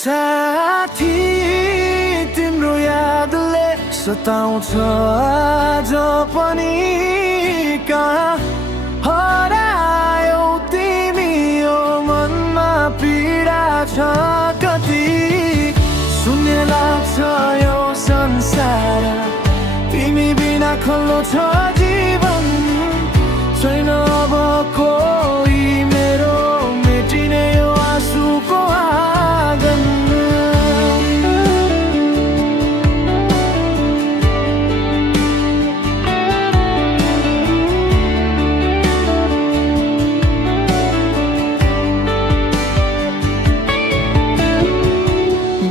साथी तिम्रो यादले सताउँछ आज पनि कहाँ हरायौ तिमी यो मनमा पीडा छ कति शून्य लाग्छ यो संसार तिमी बिना खल्लो छ जीवन छैन अब कोही मेरो मेटिने यो आँसुको आँगन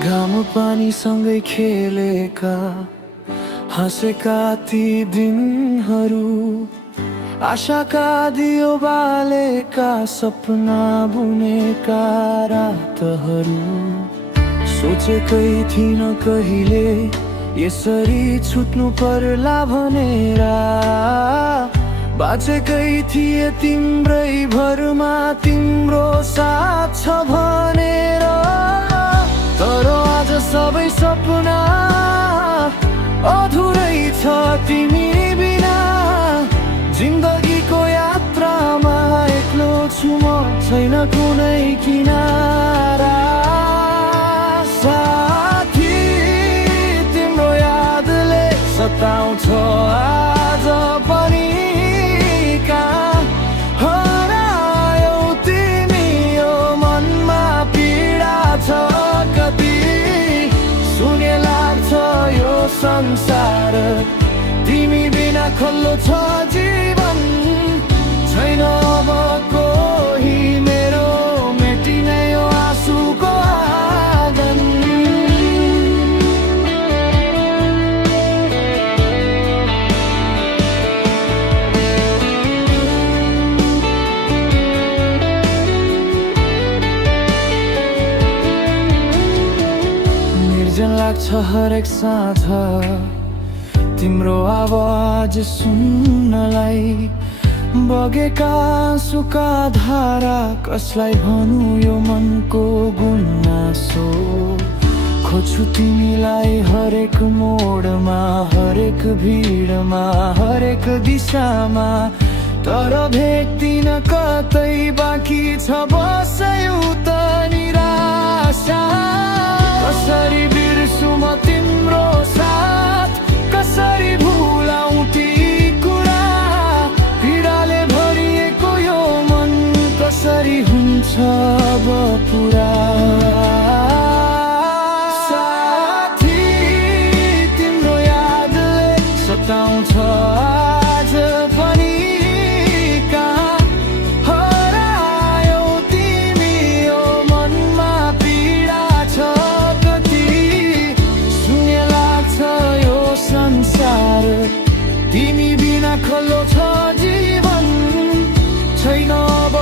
घाम पानीसँगै खेलेका हाँसेका ती दिनहरू आशाका दियो बालेका सपना बुनेका रातहरू सोचेकै थिइन कहिले यसरी छुट्नु पर्ला भनेर बाँचेकै थिए तिम्रै भरमा तिम्रो साथ छ भनेर तर आज सबै सपना अधुरै छ तिमी बिना जिन्दगीको यात्रामा एक्लो छु म छैन कुनै किनारा साथी तिम्रो यादले सताउँछ आज पनि कहाँ हरायौ तिमी यो मनमा पीडा छ कति शून्य लाग्छ यो संसार तिमी बिना खल्लो छ जीवन छैन अब कोही मेरो मेटिने यो आँसुको आँगन निर्जन लाग्छ हरेक साँझ तिम्रो आवाज सुन्नलाई बगेका आँसुका धारा कसलाई भनु यो मनको गुनासो खोज्छु तिमीलाई हरेक मोडमा हरेक भिडमा हरेक दिशामा तर भेट्दिन कतै बाँकी छ बस्यो त निराशा कसरी बिर्सु म तिम्रो साथ कसरी भुलाउँ ती कुरा पीडाले भरिएको यो मन कसरी हुन्छ अब पुरा साथी तिम्रो यादले सताउँछ आज पनि कहाँ हरायौ तिमी यो मनमा पीडा छ कति शून्य लाग्छ यो संसार तिमी बिना खल्लो छ जीवन छैन अब